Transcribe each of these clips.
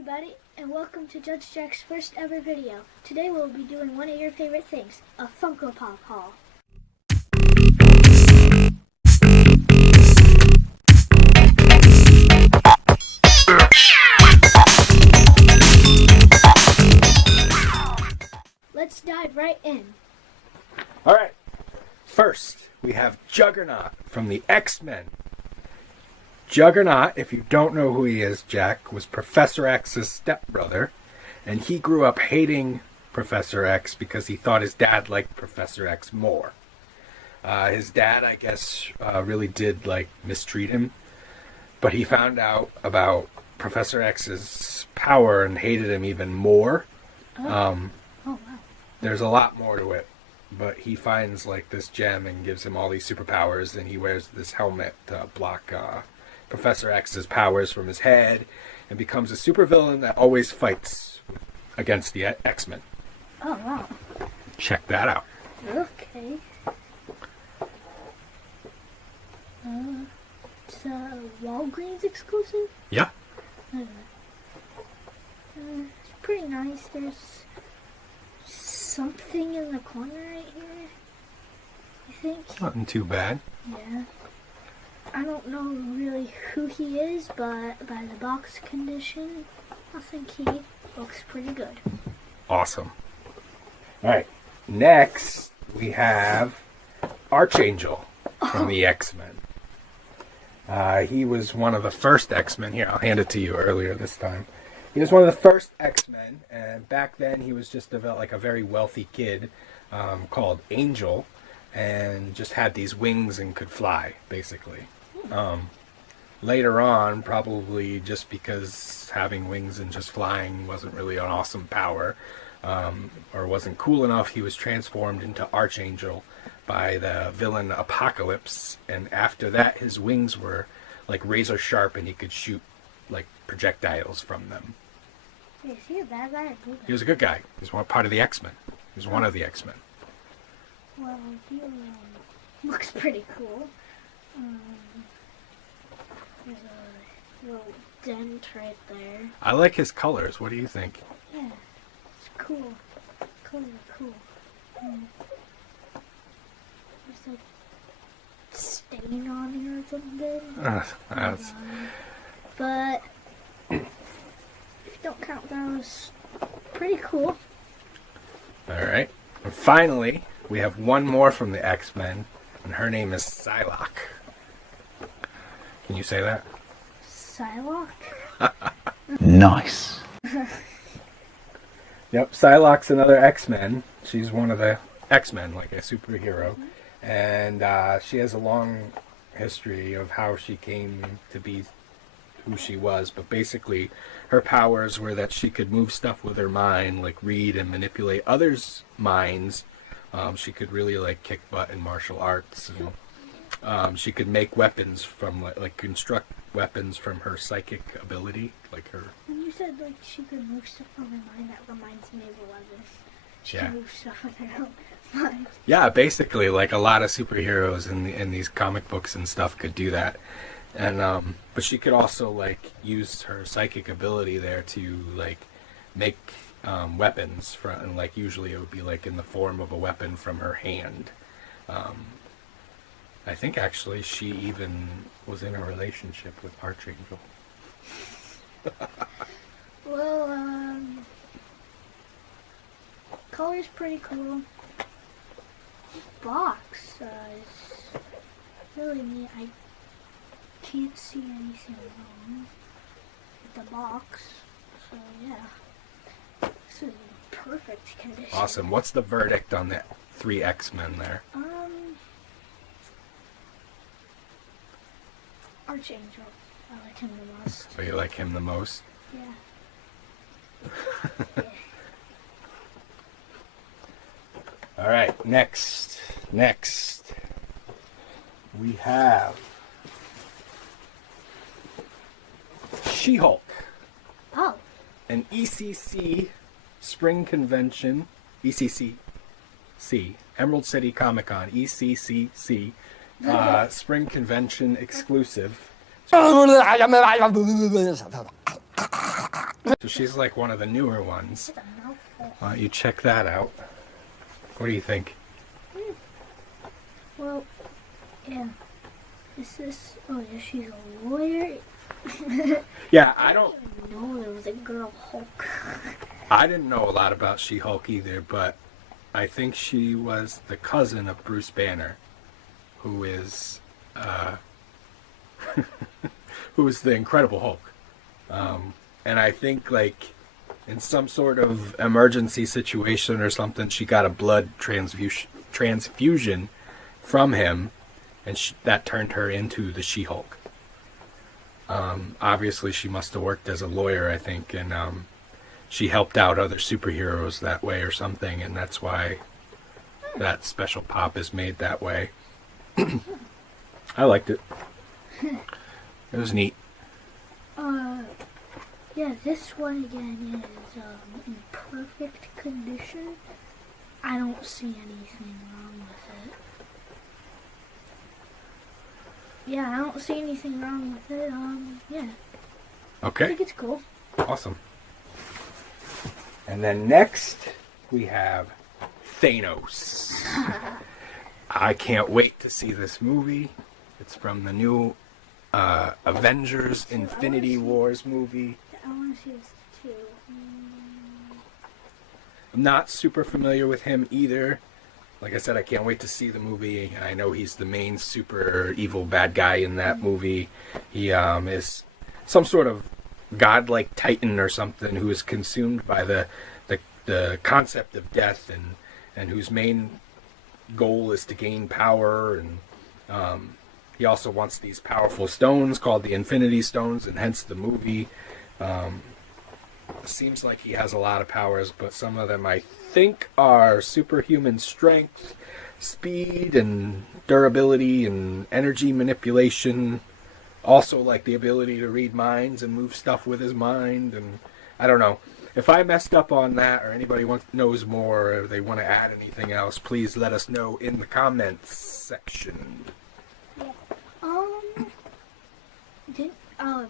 everybody, and welcome to Judge Jack's first ever video. Today we'll be doing one of your favorite things, a Funko Pop haul. Let's dive right in. Alright, first we have Juggernaut from the X-Men. Juggernaut, if you don't know who he is, Jack, was Professor X's stepbrother, and he grew up hating Professor X because he thought his dad liked Professor X more. His dad, I guess, really did, mistreat him, but he found out about Professor X's power and hated him even more. Wow. There's a lot more to it, but he finds, this gem and gives him all these superpowers, and he wears this helmet to block, Professor X's powers from his head and becomes a supervillain that always fights against the X-Men. Oh, wow. Check that out. Okay. It's a Walgreens exclusive? Yeah. It's pretty nice. There's something in the corner right here, I think. Nothing too bad. Yeah. I don't know really who he is, but by the box condition, I think he looks pretty good. Awesome. Alright, next we have Archangel from the X-Men. He was one of the first X-Men. Here, I'll hand it to you earlier this time. He was one of the first X-Men, and back then he was just a very wealthy kid called Angel, and just had these wings and could fly, basically. Later on, probably just because having wings and just flying wasn't really an awesome power, or wasn't cool enough, he was transformed into Archangel by the villain Apocalypse, and after that his wings were razor sharp and he could shoot projectiles from them. Is he a bad guy or good guy? He was a good guy. He was one part of the X-Men. He was one of the X-Men. Well, he looks pretty cool. There's a little dent right there. I like his colors. What do you think? Yeah, it's cool. Cool. There's a stain on here or something. But if you don't count those, pretty cool. Alright. And finally, we have one more from the X-Men, and her name is Psylocke. Can you say that? Psylocke? Nice. Yep, Psylocke's another X-Men. She's one of the X-Men, like a superhero. And she has a long history of how she came to be who she was. But basically, her powers were that she could move stuff with her mind, read and manipulate others' minds. She could really, kick butt in martial arts. And, she could make weapons from, construct weapons from her psychic ability, her... When you said, she could move stuff from her mind, that reminds me of Eleven. She can move stuff with her own mind. Yeah, basically, a lot of superheroes in these comic books and stuff could do that. And, but she could also, use her psychic ability there to, make, weapons from, and, usually it would be, in the form of a weapon from her hand. I think, actually, she even was in a relationship with Archangel. Well, color's pretty cool. Box is really neat. I can't see anything wrong with the box, so yeah, this is in perfect condition. Awesome. What's the verdict on the 3 X-Men there? Archangel. I like him the most. So you like him the most? Yeah. Yeah. Alright, next we have SheHulk. Oh. An ECC Spring Convention, ECC, Emerald City Comic Con, ECCC, Spring Convention exclusive. So she's like one of the newer ones. It's a mouthful. Why don't you check that out? What do you think? Well, yeah. Is this... Oh, yeah, she's a lawyer. Yeah, I don't... No, there was a girl Hulk. I didn't know a lot about She-Hulk either, but I think she was the cousin of Bruce Banner, who is who is the Incredible Hulk. And I think, like, in some sort of emergency situation or something, she got a blood transfusion from him, and that turned her into the She-Hulk. Obviously, she must have worked as a lawyer, I think, and she helped out other superheroes that way or something, and that's why that special pop is made that way. I liked it. It was neat. Yeah, this one again is in perfect condition. I don't see anything wrong with it. Yeah, I don't see anything wrong with it. Yeah. I Okay, think it's cool. awesome. And then next, we have Thanos. I can't wait to see this movie. It's from the new Avengers Infinity Wars movie. I want to see this too. I'm not super familiar with him either. Like I said, I can't wait to see the movie. I know he's the main super evil bad guy in that movie. He is some sort of godlike titan or something who is consumed by the concept of death, and whose main goal is to gain power. And he also wants these powerful stones called the Infinity Stones, and hence the movie. Seems like he has a lot of powers, but some of them I think are superhuman strength, speed, and durability, and energy manipulation. Also, like the ability to read minds and move stuff with his mind. And I don't know. If I messed up on that, or anybody knows more, or they want to add anything else, please let us know in the comments section. Yeah.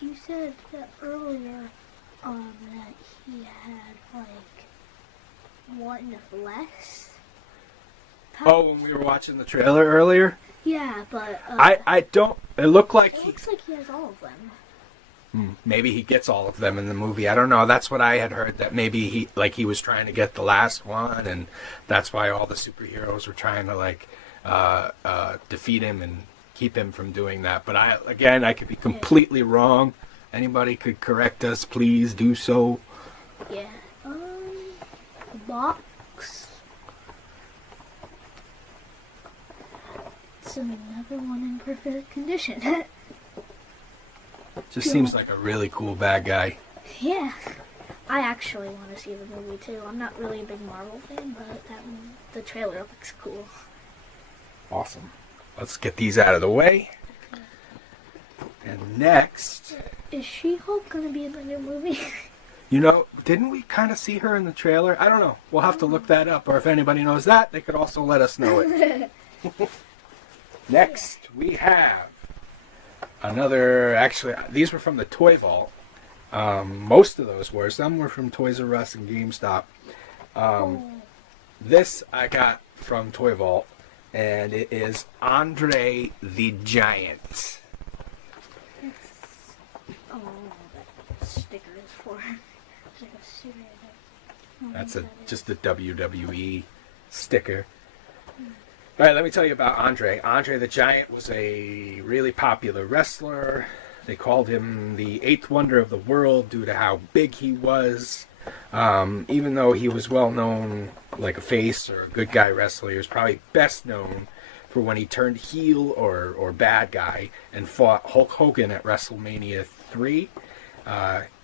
You said that earlier, that he had, like, one less? Oh, when we were watching the trailer earlier? Yeah, but, I don't... It looked like it looks like he has all of them. Maybe he gets all of them in the movie. I don't know. That's what I had heard, that maybe he was trying to get the last one, and that's why all the superheroes were trying to, defeat him and keep him from doing that. But I could be completely wrong. Anybody could correct us, please do so. Yeah. The box. It's another one in perfect condition. Just seems like a really cool bad guy. Yeah. I actually want to see the movie too. I'm not really a big Marvel fan, but the trailer looks cool. Awesome. Let's get these out of the way. And next... Is She-Hulk going to be in the new movie? You know, didn't we kind of see her in the trailer? I don't know. We'll have to look that up. Or if anybody knows that, they could also let us know it. Next, we have another... Actually, these were from the Toy Vault. Most of those were. Some were from Toys R Us and GameStop. This I got from Toy Vault. And it is Andre the Giant. Oh, that sticker is for... It's like a sticker. That's just a WWE sticker. Alright, let me tell you about Andre. Andre the Giant was a really popular wrestler. They called him the eighth wonder of the world due to how big he was. Even though he was well known like a face or a good guy wrestler, he was probably best known for when he turned heel or bad guy and fought Hulk Hogan at WrestleMania 3.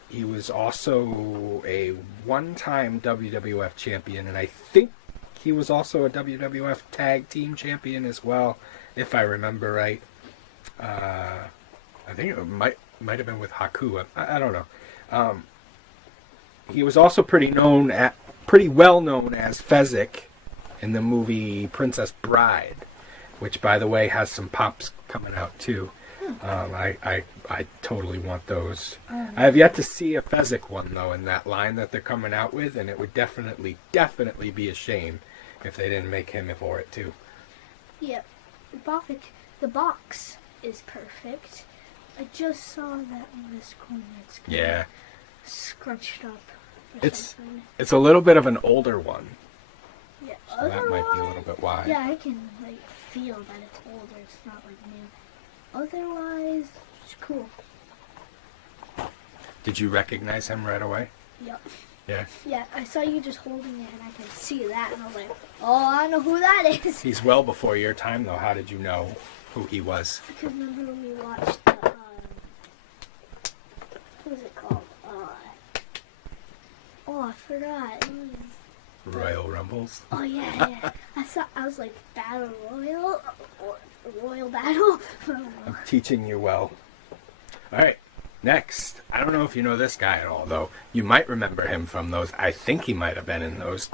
He was also a one-time WWF champion, and I think he was also a WWF Tag Team Champion as well, if I remember right. I think it might have been with Haku. I don't know. He was also pretty well known as Fezzik in the movie Princess Bride, which, by the way, has some pops coming out too. I totally want those. I have yet to see a Fezzik one though in that line that they're coming out with, and it would definitely be a shame if they didn't make him for it too. Yep, the box is perfect. I just saw that in this corner. It's Yeah, scrunched up. it's a little bit of an older one, yeah. so that might be a little bit why. Yeah, I can like feel that it's older. It's not like new. Otherwise, it's cool. Did you recognize him right away? Yep. Yeah. Yeah, I saw you just holding it, and I can see that, and I was like, oh, I know who that is. He's well before your time, though. How did you know who he was? Because remember when we watched the, what was it called? Oh, I forgot. It was... Royal Rumbles. Oh, yeah. I was like, Battle Royal? Or Royal Battle? I'm teaching you well. All right, next. I don't know if you know this guy at all, though. You might remember him from those. I think he might have been in those.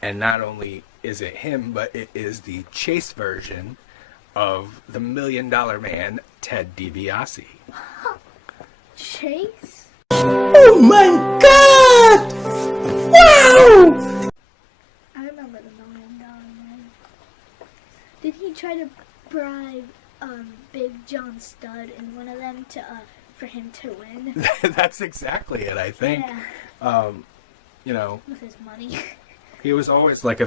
And not only is it him, but it is the Chase version of the $1 Million Man, Ted DiBiase. Chase? Oh my God! Wow! I remember the $1 Million Man. Did he try to bribe Big John Studd in one of them to for him to win? That's exactly it, I think. Yeah. You know, With his money. he was always like a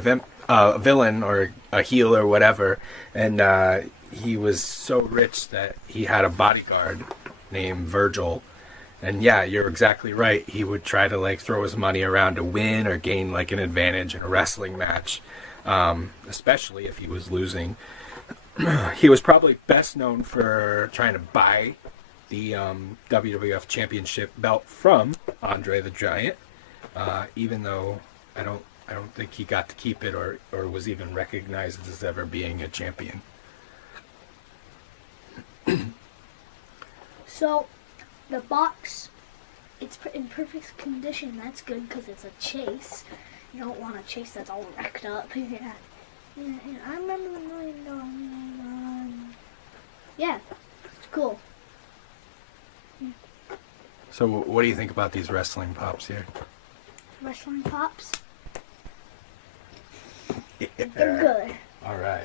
villain or a heel or whatever, and he was so rich that he had a bodyguard named Virgil. And yeah, you're exactly right. He would try to like throw his money around to win or gain like an advantage in a wrestling match, especially if he was losing. He was probably best known for trying to buy the WWF Championship belt from Andre the Giant, even though I don't think he got to keep it or was even recognized as ever being a champion. So, the box, it's in perfect condition. That's good because it's a Chase. You don't want a Chase that's all wrecked up. Yeah, I remember the $1 Million Man. Yeah, it's cool. So what do you think about these wrestling pops here? Wrestling pops, Yeah. they're good. All right.